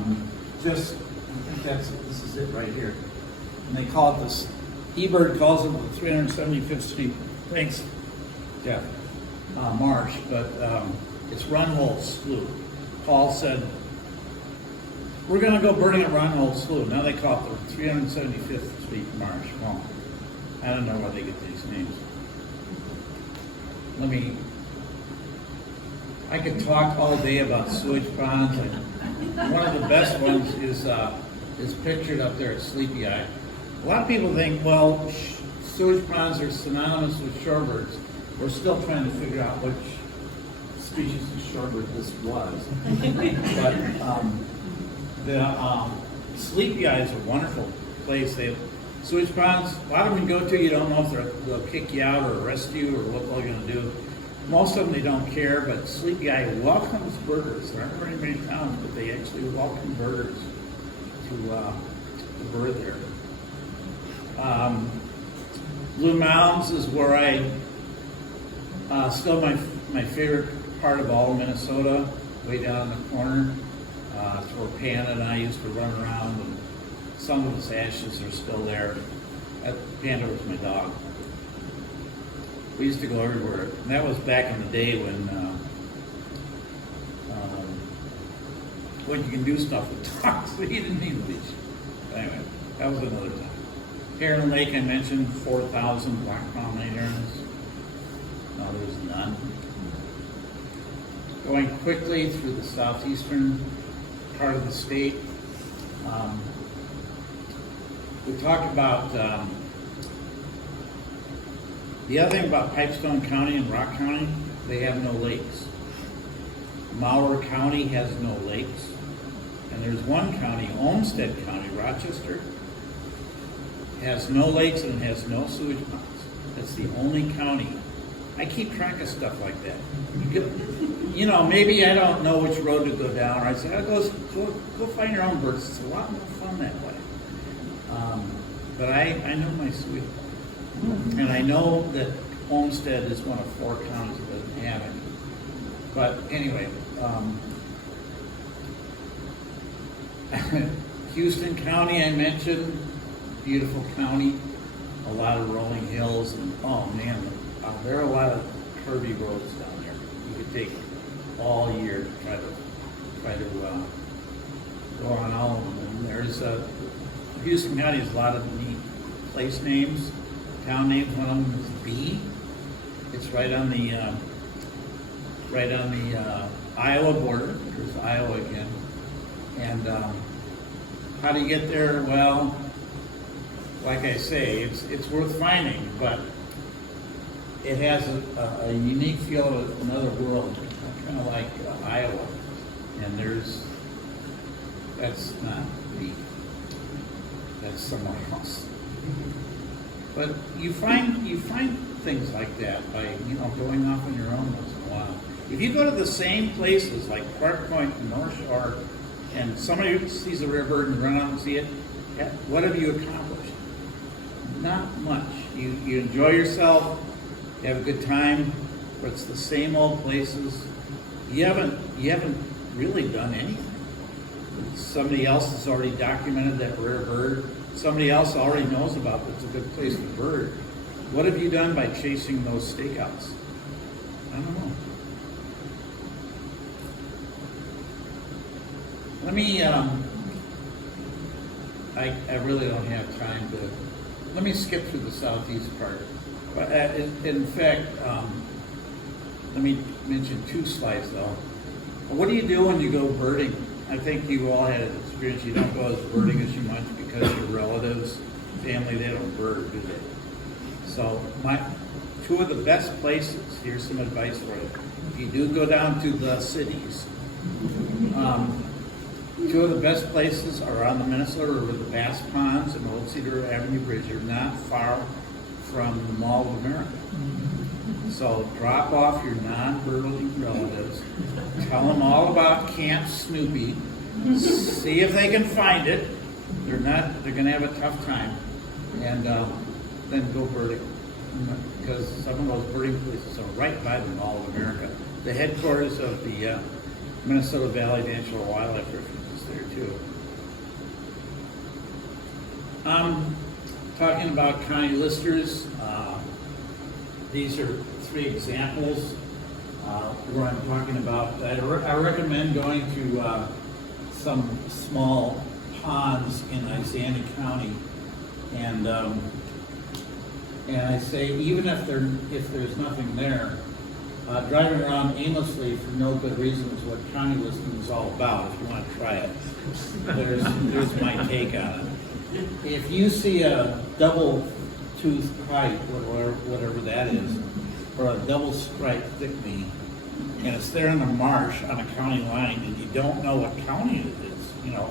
think this is it right here. And they call it this. eBird calls it the 375th Street. Thanks, Jeff. Marsh, but it's Runhole Slough. Paul said we're gonna go birding at Ron Old Slough. Now they call it the 375th Street Marsh. Well, I don't know where they get these names. I could talk all day about sewage ponds. One of the best ones is pictured up there at Sleepy Eye. A lot of people think, well, sewage ponds are synonymous with shorebirds. We're still trying to figure out which species of shorebird this was. But the Sleepy Eye is a wonderful place. They have sewage ponds. A lot of them you go to, you don't know if they'll kick you out or arrest you or what they're going to do. Most of them, they don't care, but Sleepy Eye welcomes birders. There aren't very many towns, but they actually welcome birders to bird there. Blue Mounds is where still my favorite part of all of Minnesota, way down in the corner. It's where Panda and I used to run around, and some of his ashes are still there. Panda was my dog. We used to go everywhere. And that was back in the day when you can do stuff with dogs, but you didn't need a leash. Anyway, that was another time. Heron Lake, I mentioned 4,000 black promenade herons. No, there's none. Going quickly through the southeastern part of the state, we talked about the other thing about Pipestone County and Rock County, they have no lakes. Malheur County has no lakes. And there's one county, Olmsted County, Rochester, has no lakes and has no sewage ponds. That's the only county. I keep track of stuff like that. Maybe I don't know which road to go down, or I say, go find your own birds. It's a lot more fun that way. But I know my sewage ponds. And I know that Olmsted is one of 4 counties that doesn't have any. But anyway, Houston County I mentioned, beautiful county, a lot of rolling hills, and oh man, there are a lot of curvy roads down there. You could take all year to try to go on all of them. And there's Houston County has a lot of neat place names. Town names, one of them is B. It's right on the Iowa border. There's Iowa again. And how do you get there? Well, like I say, it's worth finding, but it has a unique feel of another world, kind of like Iowa. And that's not B. That's somewhere else. But you find things like that by going off on your own once in a while. If you go to the same places like Park Point and North Shore, and somebody sees a rare bird and run out and see it, what have you accomplished? Not much. You enjoy yourself, you have a good time, but it's the same old places. You haven't really done anything. Somebody else has already documented that rare bird. Somebody else already knows about that's a good place to bird. What have you done by chasing those stakeouts? I don't know. Let me, I really don't have time to, let me skip through the southeast part. But in fact, let me mention 2 slides though. What do you do when you go birding? I think you all had an experience. You don't go as birding as you much because your relatives, family, they don't bird, do they? So 2 of the best places, here's some advice for you. If you do go down to the cities, 2 of the best places are on the Minnesota River, the Bass Ponds and Old Cedar Avenue Bridge. You're not far from the Mall of America. So drop off your non-birding relatives, tell them all about Camp Snoopy, see if they can find it. They're going to have a tough time, and then go birding. Because some of those birding places are right by the Mall of America. The headquarters of the Minnesota Valley Natural Wildlife Refuge is there too. Talking about county listers, these are 3 examples where I'm talking about. I recommend going to some small ponds in Isani County, and I say, even if there's nothing there, driving around aimlessly for no good reason is what county listing is all about. If you want to try it, there's my take on it. If you see a double-toothed kite, whatever that is, or a double-striped thickney, and it's there in the marsh on a county line, and you don't know what county it is, you know,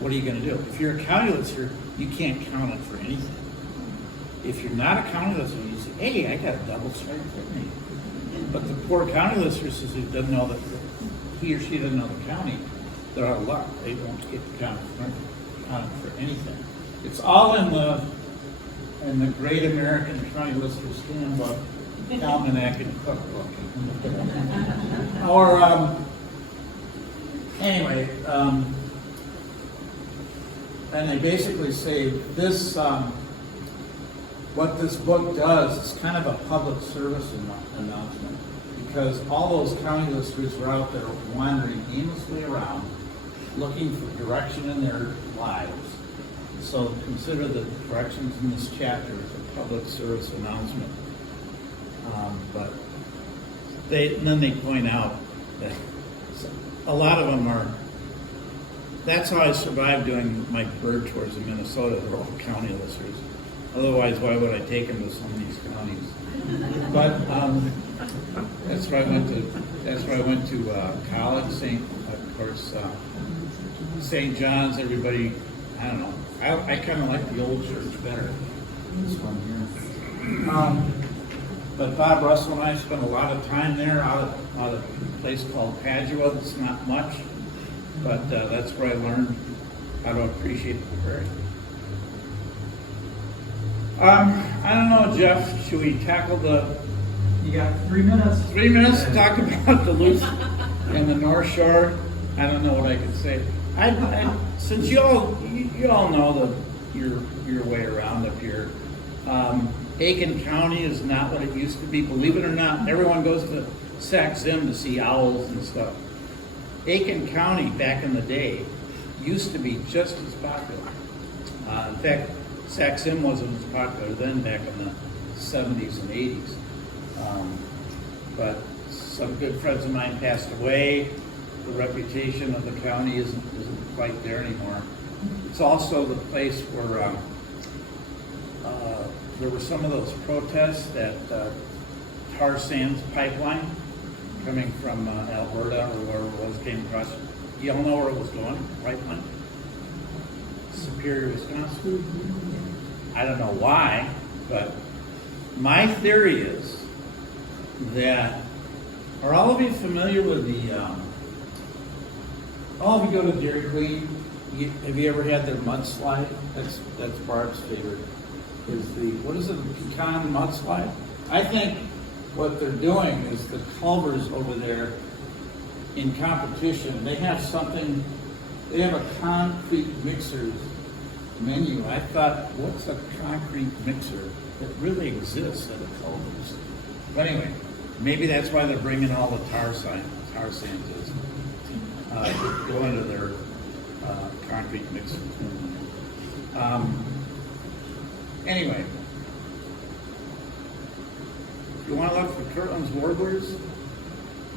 what are you going to do? If you're a county lister, you can't count it for anything. If you're not a county lister, you say, hey, I got a double-striped thickney. But the poor county lister says he doesn't know that he or she doesn't know the county. They're out of luck. They don't get counted for anything. It's all in the Great American County Lister's Handbook, Almanac, and Cookbook. Or anyway, and they basically say this. What this book does is kind of a public service announcement, because all those county listers are out there wandering aimlessly around, looking for direction in their lives. So consider the directions in this chapter as a public service announcement. But then they point out that a lot of them are. That's how I survived doing my bird tours in Minnesota. They're all county listers. Otherwise, why would I take them to some of these counties? But that's where I went to college. St. John's. Everybody, I don't know. I kind of like the old church better. This one here. But Bob Russell and I spent a lot of time there out of a place called Padua. That's not much, but that's where I learned how to appreciate the prairie. I don't know, Jeff. Should we tackle You got 3 minutes. 3 minutes to talk about Duluth and the North Shore? I don't know what I could say. Since you all know your way around up here, Aiken County is not what it used to be. Believe it or not, everyone goes to Sac-Zim to see owls and stuff. Aiken County back in the day used to be just as popular. In fact, Sac-Zim wasn't as popular then, back in the 70s and 80s. But some good friends of mine passed away. The reputation of the county isn't quite there anymore. It's also the place where there were some of those protests that tar sands pipeline coming from Alberta or wherever it was came across. You all know where it was going, pipeline? Superior, Wisconsin. I don't know why, but my theory is that, are all of you familiar with all of you go to Dairy Queen? Have you ever had their mudslide? That's Barb's favorite. Is what is it, the pecan mudslide? I think what they're doing is the Culvers over there in competition, they have a concrete mixers menu. I thought, what's a concrete mixer that really exists at a Culver's? But anyway, maybe that's why they're bringing all the tar sands go into their concrete mixers. Anyway, if you want to look for Kirtland's warblers,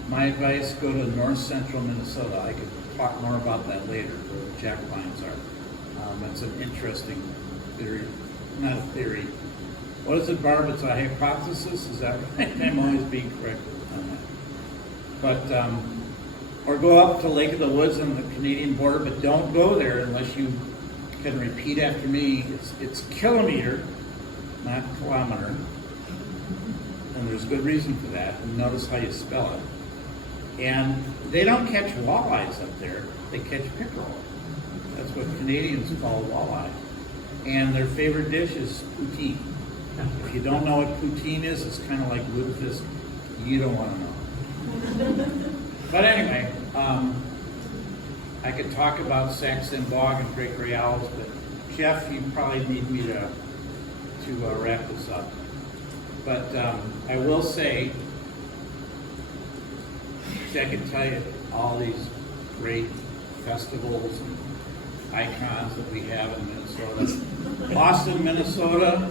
my advice, go to north central Minnesota. I could talk more about that later, where the jack pines are. That's an interesting theory. Not a theory. What is it, Barb? It's a hypothesis? Is that right? I'm always being corrected on that. But, or go up to Lake of the Woods on the Canadian border, but don't go there unless you can repeat after me. It's kilometer, not kilometer. And there's good reason for that. And notice how you spell it. And they don't catch walleyes up there. They catch pickerel. That's what Canadians call walleye. And their favorite dish is poutine. If you don't know what poutine is, it's kind of like lutefisk. You don't want to know. But anyway, I could talk about Sac-Zim Bog and Great Gray Owls, but Jeff, you probably need me to wrap this up. But I will say, I could tell you all these great festivals and icons that we have in Minnesota. Boston, Minnesota,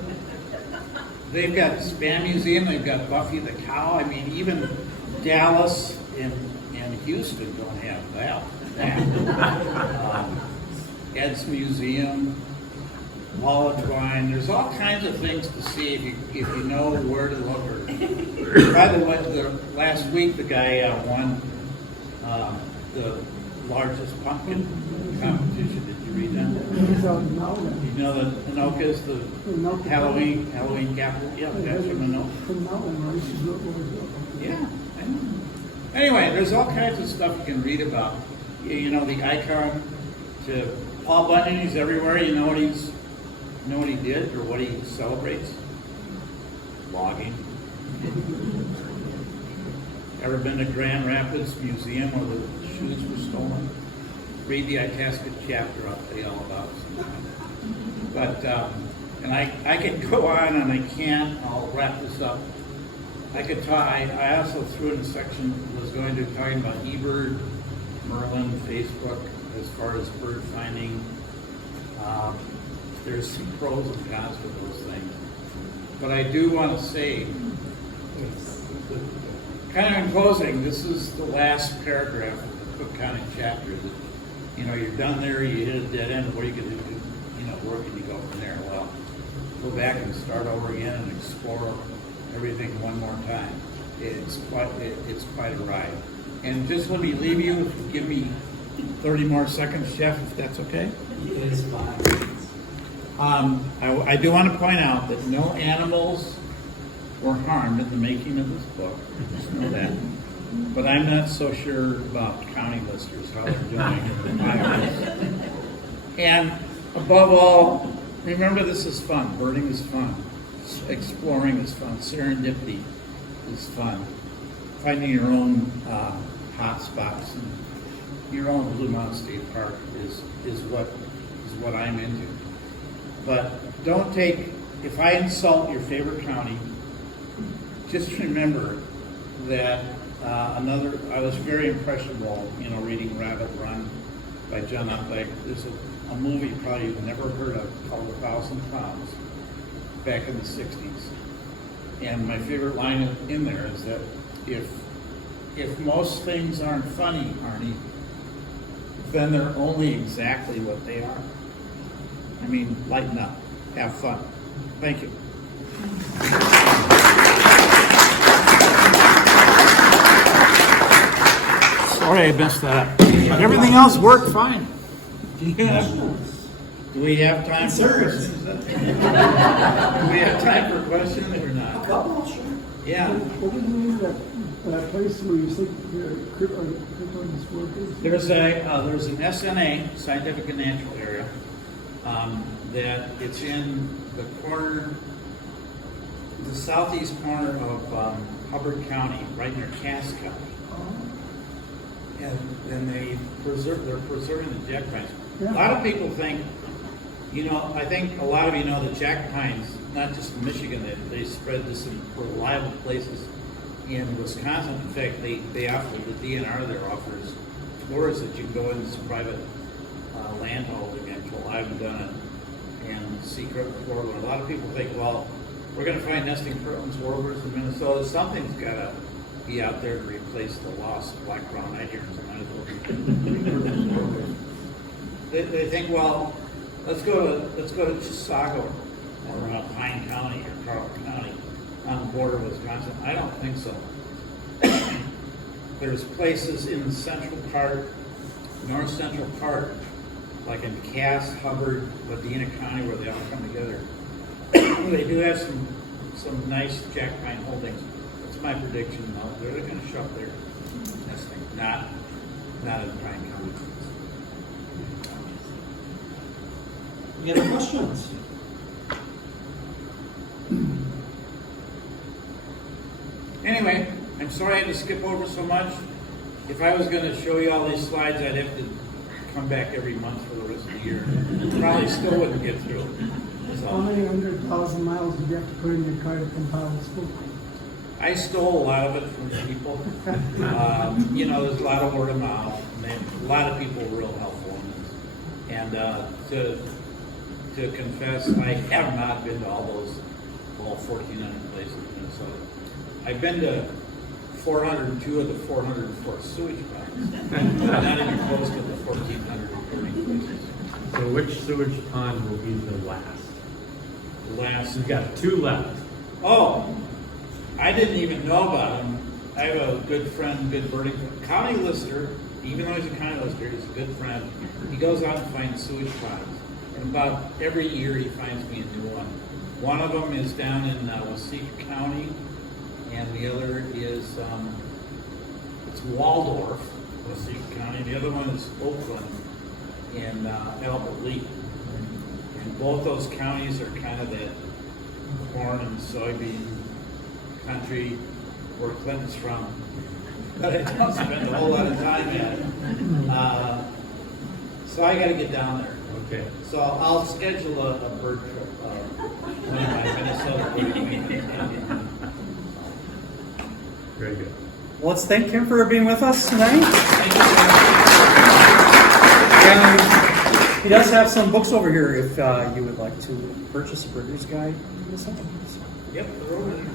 they've got Spam Museum, they've got Buffy the Cow. I mean, even Dallas and Houston don't have that. Ed's Museum, Wall of Twine. There's all kinds of things to see if you know where to look. By the way, last week the guy won the largest pumpkin competition. Did you read that? You know that Anoka's the Halloween capital? Yeah, that's from Anoka. Yeah, I know. Anyway, there's all kinds of stuff you can read about. You know, the icon to Paul Bunyan, he's everywhere. You know what he did or what he celebrates? Logging. Ever been to Grand Rapids Museum where the shoes were stolen? Read the Itasca chapter, I'll tell you all about it sometime. But, and I could go on and I can't, I'll wrap this up. I could talk, I also threw in a section, was going to be talking about eBird, Merlin, Facebook, as far as bird finding. There's some pros and cons with those things. But I do want to say, kind of in closing, this is the last paragraph of the Cook County chapter that, you know, you're done there, you hit a dead end, what are you going to do? You know, where can you go from there? Well, go back and start over again and explore everything one more time. It's quite a ride. And just let me leave you, if you give me 30 more seconds, Jeff, if that's okay? It is fine. I do want to point out that no animals were harmed in the making of this book. Just know that. But I'm not so sure about county listers, how they're doing in the files. And above all, remember this is fun. Birding is fun. Exploring is fun. Serendipity is fun. Finding your own hot spots and your own Blue Mountain State Park is what I'm into. But don't take, if I insult your favorite county, just remember that I was very impressionable, you know, reading Rabbit Run by John Updike. There's a movie probably you've never heard of called 1,000 Pounds back in the 60s. And my favorite line in there is that if most things aren't funny, Arnie, then they're only exactly what they are. I mean, lighten up, have fun. Thank you. Sorry I messed that up. But everything else worked fine. Yeah. Do we have time for questions? Do we have time for questions or not? A couple, sure. Yeah. What do you mean that place where you think Krypton's work is? There's an SNA, Scientific and Natural Area, that it's in the corner, the southeast corner of Hubbard County, right near Cass County. And they're preserving the jack pines. Yeah. A lot of people think, you know, I think a lot of you know the jack pines, not just in Michigan, they spread to some reliable places in Wisconsin. In fact, they offer, the DNR there offers tours that you can go into some private land holding and I haven't done it and see warblers. A lot of people think, well, we're going to find nesting curtains, warblers in Minnesota. Something's got to be out there to replace the lost black-brown night herons. Might as well be. They think, well, let's go to Chisago or Pine County or Carleton County on the border of Wisconsin. I don't think so. There's places in the central part, north central part, like in Cass, Hubbard, Wadena County, where they all come together. They do have some nice jack pine holdings. That's my prediction. They're going to show up there nesting, not in Pine County. Any other questions? Anyway, I'm sorry I had to skip over so much. If I was going to show you all these slides, I'd have to come back every month for the rest of the year. Probably still wouldn't get through. How So, many 100,000 miles did you have to put in your car to compile this book? I stole a lot of it from people. You know, there's a lot of word of mouth. And a lot of people were real helpful in this. And to confess, I have not been to all 1,400 places in Minnesota. I've been to 402 of the 404 sewage ponds. Not even close to the 1,430 places. So which sewage pond will be the last? The last. We've got 2 left. Oh, I didn't even know about him. I have a good friend, good birding county lister. Even though he's a county lister, he's a good friend. He goes out and finds sewage ponds, and about every year he finds me a new one. One of them is down in Waseca County, and the other is it's Waldorf, Waseca County. The other one is Oakland in Albert Lee. And both those counties are kind of that corn and soybean country where Clinton's from. But I don't spend a whole lot of time at it. So I got to get down there. Okay. So I'll schedule a bird trip when my Minnesota week. Very good. Well, let's thank Kim for being with us tonight. Thank you. And he does have some books over here if you would like to purchase a Birders Guide. Yep, they're over there.